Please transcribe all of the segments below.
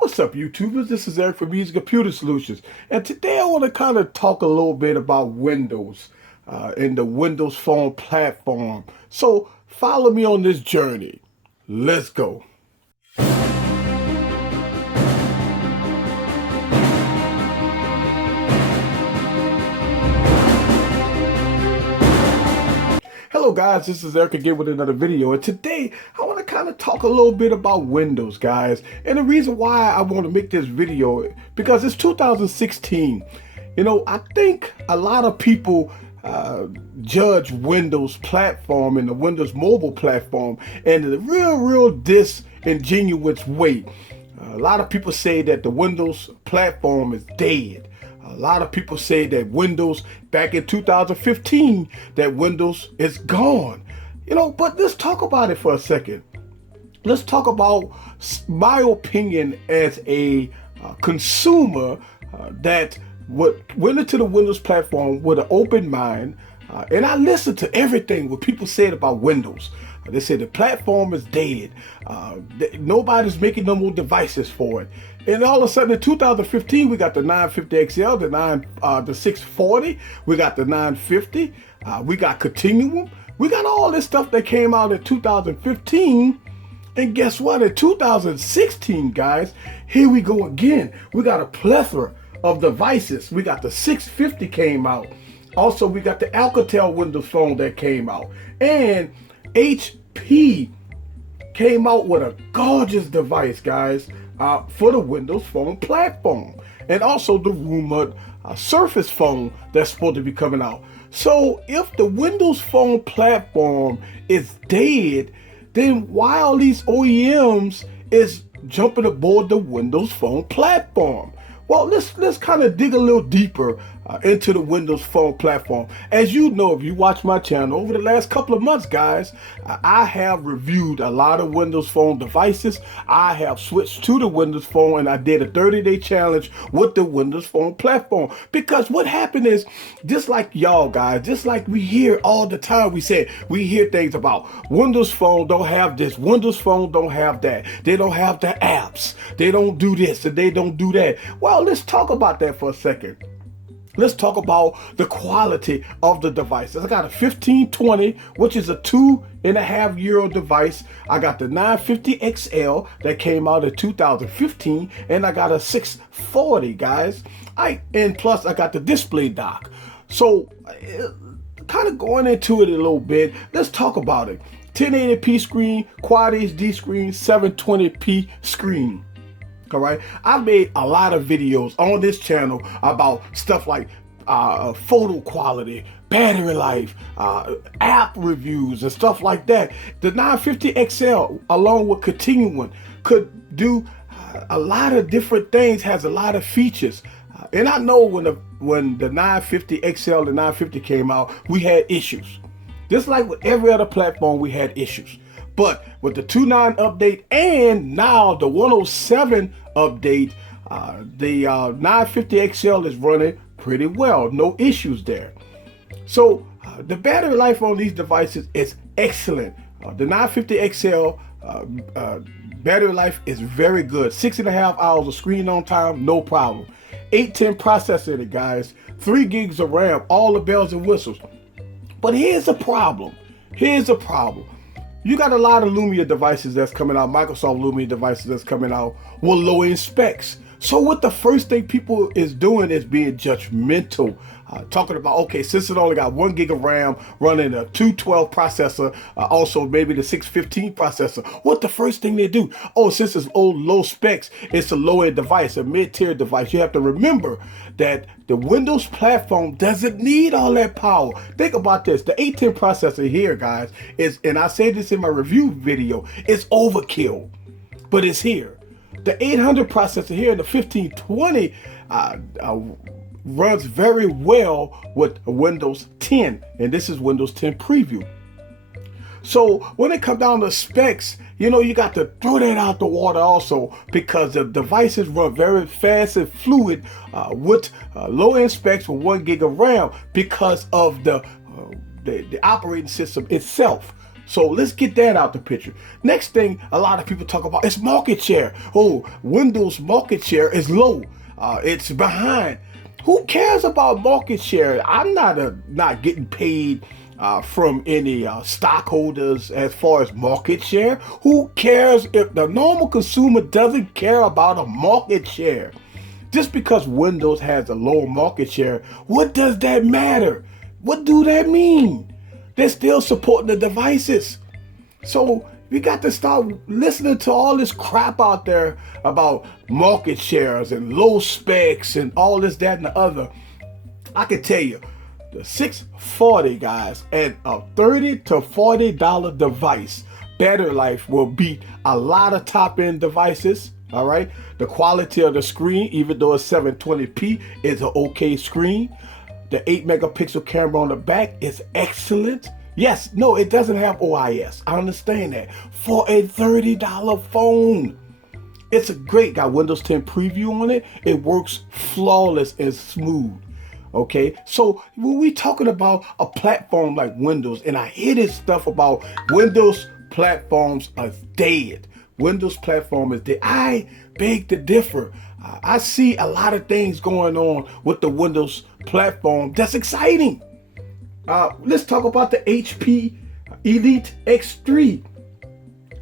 What's up, YouTubers? This is Eric from Easy Computer Solutions, and today I want to kind of talk a little bit about Windows and the Windows Phone platform. So follow me on this journey. Let's go. Hello guys, this is Eric again with another video, and today I want to kind of talk a little bit about Windows, guys. And the reason why I want to make this video, because it's 2016. I think a lot of people judge Windows platform and the Windows mobile platform in a real disingenuous way. A lot of people say that the Windows platform is dead. A lot of people say that Windows back in 2015, that Windows is gone. But let's talk about it for a second. Let's talk about my opinion as a consumer that went into the Windows platform with an open mind. And I listened to everything what people said about Windows. They said the platform is dead. Nobody's making no more devices for it. And all of a sudden in 2015, we got the 950 XL, the 640, we got the 950, we got Continuum. We got all this stuff that came out in 2015. And guess what? In 2016, guys, here we go again. We got a plethora of devices. We got the 650 came out. Also, we got the Alcatel Windows Phone that came out. And HP came out with a gorgeous device, guys, for the Windows Phone platform. And also the rumored Surface Phone that's supposed to be coming out. So if the Windows Phone platform is dead, then why all these OEMs is jumping aboard the Windows Phone platform? Well, let's kind of dig a little deeper into the Windows Phone platform. As you know, if you watch my channel over the last couple of months, guys, I have reviewed a lot of Windows Phone devices. I have switched to the Windows Phone, and I did a 30-day challenge with the Windows Phone platform. Because what happened is, just like y'all guys, just like we hear all the time, we hear things about Windows Phone don't have this, Windows Phone don't have that, they don't have the apps, they don't do this, and they don't do that. Well, let's talk about that for a second. Let's talk about the quality of the devices. I got a 1520, which is a 2.5-year-old device. I got the 950 XL that came out in 2015, and I got a 640, guys. And plus I got the display dock. So kind of going into it a little bit, let's talk about it. 1080p screen, Quad HD screen, 720p screen. All right, I've made a lot of videos on this channel about stuff like photo quality, battery life, app reviews, and stuff like that. The 950 XL, along with Continuum, could do a lot of different things, has a lot of features. And I know when the 950 XL and 950 came out, we had issues. Just like with every other platform, we had issues. But with the 2.9 update and now the 107 update, the 950 XL is running pretty well. No issues there. So the battery life on these devices is excellent. The 950 XL battery life is very good. 6.5 hours of screen on time, no problem. 810 processor in it, guys. 3 gigs of RAM, all the bells and whistles. But here's a problem. You got a lot of Lumia devices that's coming out, Microsoft Lumia devices that's coming out with low-end specs. So what the first thing people is doing is being judgmental, talking about, okay, since it only got 1 gig of RAM, running a 212 processor, also maybe the 615 processor. What the first thing they do? Oh, since it's old low specs, it's a low-end device, a mid-tier device. You have to remember that the Windows platform doesn't need all that power. Think about this. The 810 processor here, guys, is, and I say this in my review video, it's overkill, but it's here. The 800 processor here, the 1520, runs very well with Windows 10, and this is Windows 10 Preview. So when it comes down to specs, you got to throw that out the water also, because the devices run very fast and fluid with low-end specs with 1 gig of RAM because of the operating system itself. So let's get that out the picture. Next thing a lot of people talk about is market share. Oh, Windows market share is low. It's behind. Who cares about market share? I'm not getting paid from any stockholders as far as market share. Who cares if the normal consumer doesn't care about a market share? Just because Windows has a lower market share, what does that matter? What do that mean? They're still supporting the devices. So we got to start listening to all this crap out there about market shares and low specs and all this, that, and the other. I can tell you, the 640 guys and a $30 to $40 device, battery life will beat a lot of top-end devices. All right. The quality of the screen, even though it's 720p, is an okay screen. The 8 megapixel camera on the back is excellent. Yes, no, it doesn't have OIS. I understand that. For a $30 phone, it's a great, got Windows 10 preview on it. It works flawless and smooth. Okay, so when we talking about a platform like Windows, and I hear this stuff about Windows platforms are dead. Windows platform is dead. I beg to differ. I see a lot of things going on with the Windows platform that's exciting. Let's talk about the HP Elite X3.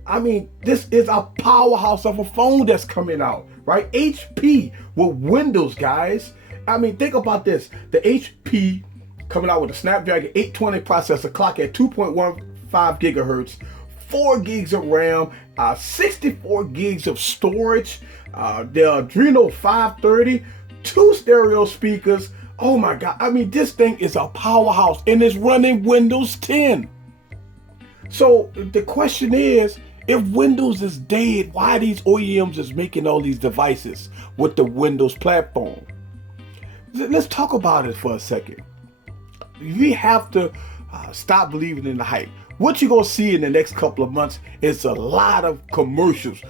I mean, this is a powerhouse of a phone that's coming out, right? HP with Windows, guys. I mean, think about this. The HP coming out with a Snapdragon 820 processor, clock at 2.15 gigahertz, 4 gigs of RAM, 64 gigs of storage, the Adreno 530, 2 stereo speakers. Oh my God. I mean, this thing is a powerhouse and it's running Windows 10. So the question is, if Windows is dead, why these OEMs is making all these devices with the Windows platform? Let's talk about it for a second. We have to stop believing in the hype. What you're going to see in the next couple of months is a lot of commercials.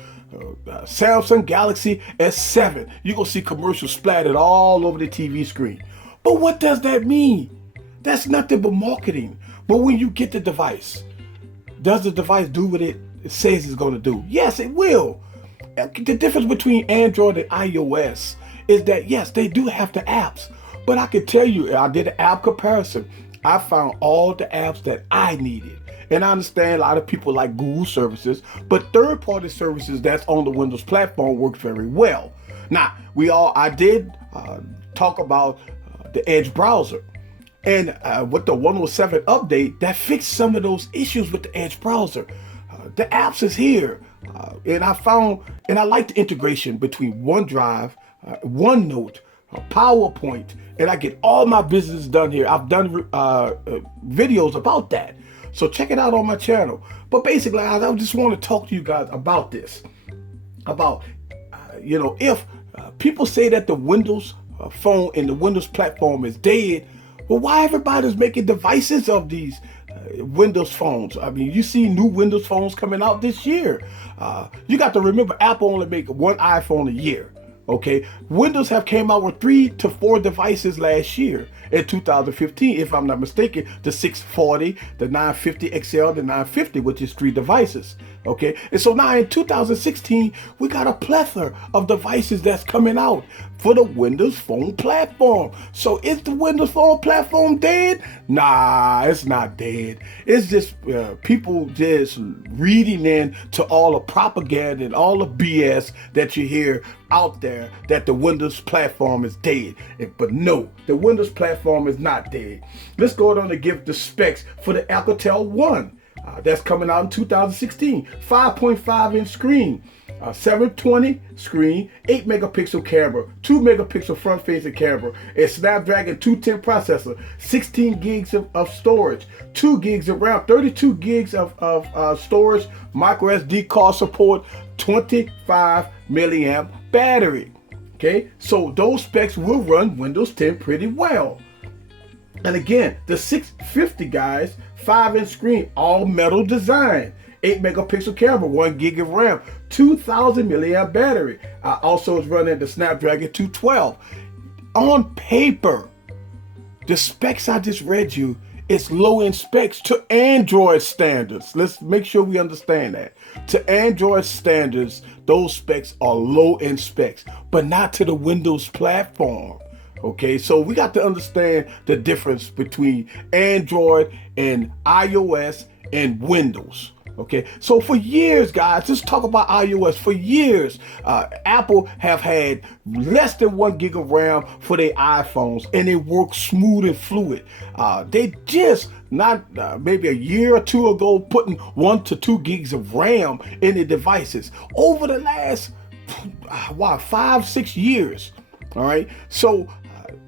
Samsung Galaxy S7, you're going to see commercials splattered all over the TV screen. But what does that mean? That's nothing but marketing. But when you get the device, does the device do what it says it's going to do? Yes, it will. The difference between Android and iOS is that, yes, they do have the apps. But I can tell you, I did an app comparison. I found all the apps that I needed. And I understand a lot of people like Google services, but third-party services that's on the Windows platform work very well. Now, I did talk about the Edge browser. And with the 107 update, that fixed some of those issues with the Edge browser. The apps is here. And I like the integration between OneDrive, OneNote, PowerPoint, and I get all my business done here. I've done videos about that. So check it out on my channel. But basically, I just want to talk to you guys about this. About, if people say that the Windows phone and the Windows platform is dead, well, why everybody's making devices of these Windows phones? I mean, you see new Windows phones coming out this year. You got to remember, Apple only make one iPhone a year. Okay, Windows have came out with 3 to 4 devices last year in 2015, if I'm not mistaken, the 640, the 950 XL, the 950, which is 3 devices. Okay, and so now in 2016, we got a plethora of devices that's coming out for the Windows Phone platform. So is the Windows Phone platform dead? Nah, it's not dead. It's just people just reading in to all the propaganda and all the BS that you hear out there that the Windows platform is dead. But no, the Windows platform is not dead. Let's go on to give the specs for the Alcatel One. That's coming out in 2016. 5.5 inch screen, 720 screen, 8 megapixel camera, 2 megapixel front facing camera, a Snapdragon 210 processor, 16 gigs of storage, 2 gigs of RAM, 32 gigs of storage, micro SD card support, 25 milliamp battery. Okay, so those specs will run Windows 10 pretty well. And again, the 650 guys, 5-inch screen, all metal design, 8 megapixel camera, 1 gig of RAM, 2000 milliamp battery. Also is running the Snapdragon 212. On paper, the specs I just read you it's low in specs to Android standards. Let's make sure we understand that. To Android standards, those specs are low in specs, but not to the Windows platform. Okay, so we got to understand the difference between Android and iOS and Windows. Okay, so for years, guys, let's talk about iOS. For years, Apple have had less than 1 gig of RAM for their iPhones, and it works smooth and fluid. They just not maybe a year or two ago putting 1 to 2 gigs of RAM in the devices. Over the last 5-6 years, all right. So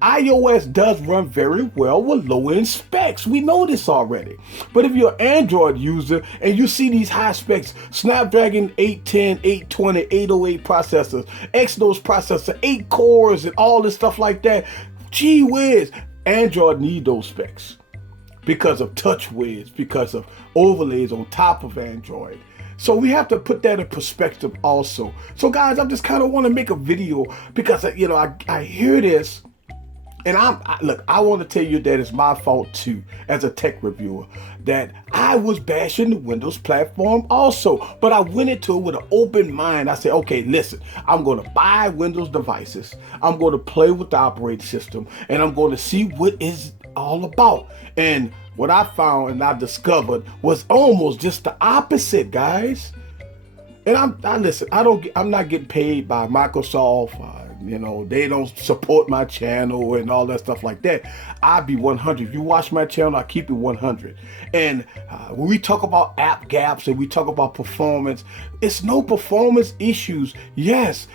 iOS does run very well with low-end specs. We know this already. But if you're an Android user and you see these high specs, Snapdragon 810, 820, 808 processors, Exynos processor, 8 cores and all this stuff like that, gee whiz, Android need those specs because of TouchWiz, because of overlays on top of Android. So we have to put that in perspective also. So guys, I just kind of want to make a video because, you know, I hear this. And look, I want to tell you that it's my fault too, as a tech reviewer, that I was bashing the Windows platform also. But I went into it with an open mind. I said, okay, listen, I'm going to buy Windows devices. I'm going to play with the operating system, and I'm going to see what it's all about. And what I found and I discovered was almost just the opposite, guys. And I'm not getting paid by Microsoft. You know, they don't support my channel and all that stuff like that. I be 100. If you watch my channel, I keep it 100. And when we talk about app gaps and we talk about performance, it's no performance issues. Yes,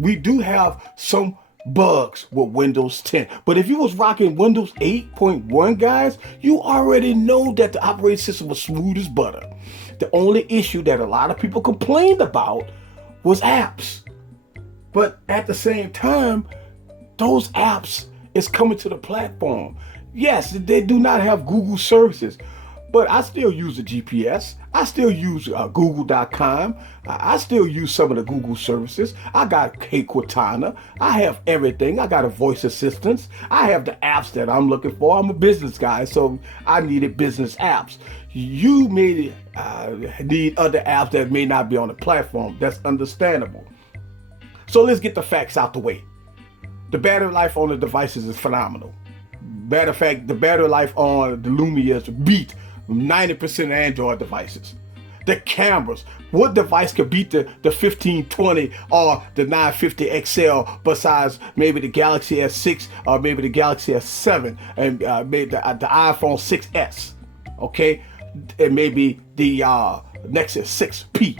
we do have some bugs with Windows 10. But if you was rocking Windows 8.1, guys, you already know that the operating system was smooth as butter. The only issue that a lot of people complained about was apps. But at the same time, those apps is coming to the platform. Yes, they do not have Google services, but I still use the GPS. I still use Google.com. I still use some of the Google services. I got Hey Cortana. I have everything. I got a voice assistant. I have the apps that I'm looking for. I'm a business guy, so I needed business apps. You may need other apps that may not be on the platform. That's understandable. So let's get the facts out the way. The battery life on the devices is phenomenal. Matter of fact, the battery life on the Lumia beat 90% of Android devices. The cameras, what device could beat the 1520 or the 950 XL besides maybe the Galaxy S6 or maybe the Galaxy S7 and maybe the iPhone 6s, okay? And maybe the Nexus 6P.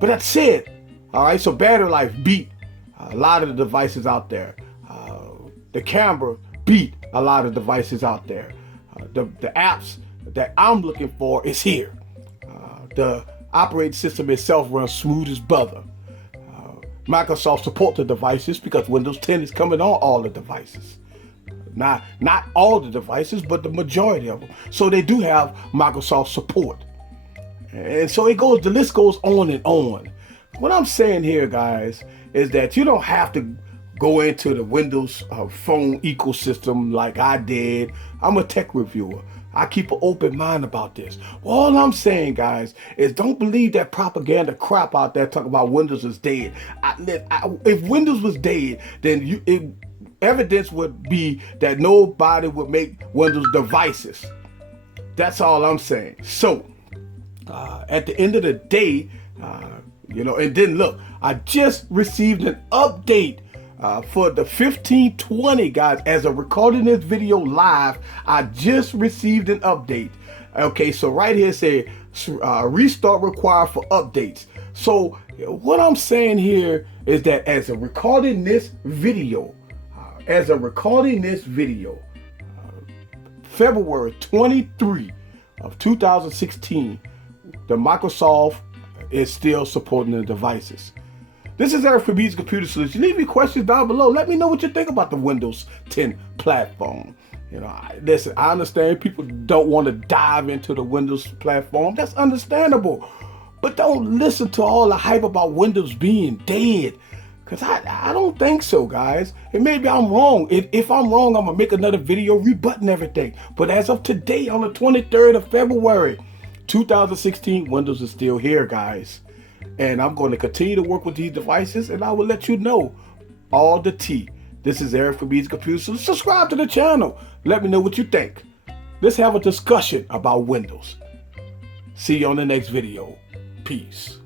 But that's it. All right, so battery life beat a lot of the devices out there. The camera beat a lot of devices out there. The apps that I'm looking for is here. The operating system itself runs smooth as butter. Microsoft supports the devices because Windows 10 is coming on all the devices. Not all the devices, but the majority of them. So they do have Microsoft support. And so the list goes on and on. What I'm saying here, guys, is that you don't have to go into the Windows phone ecosystem like I did. I'm a tech reviewer. I keep an open mind about this. All I'm saying, guys, is don't believe that propaganda crap out there talking about Windows is dead. If Windows was dead, then evidence would be that nobody would make Windows devices. That's all I'm saying. So, at the end of the day, you know, and then look, I just received an update for the 1520, guys. As I'm recording this video live, I just received an update. Okay, so right here say restart required for updates. So what I'm saying here is that as I'm recording this video, February 23 of 2016, the Microsoft is still supporting the devices. This is Eric from Beats Computer Solutions. Leave your questions down below. Let me know what you think about the Windows 10 platform. You know, listen, I understand people don't want to dive into the Windows platform. That's understandable. But don't listen to all the hype about Windows being dead. Because I don't think so, guys. And maybe I'm wrong. If I'm wrong, I'm going to make another video rebutting everything. But as of today, on the 23rd of February, 2016, Windows is still here, guys. And I'm going to continue to work with these devices, and I will let you know all the tea. This is Eric from Easy Computers. So subscribe to the channel. Let me know what you think. Let's have a discussion about Windows. See you on the next video. Peace.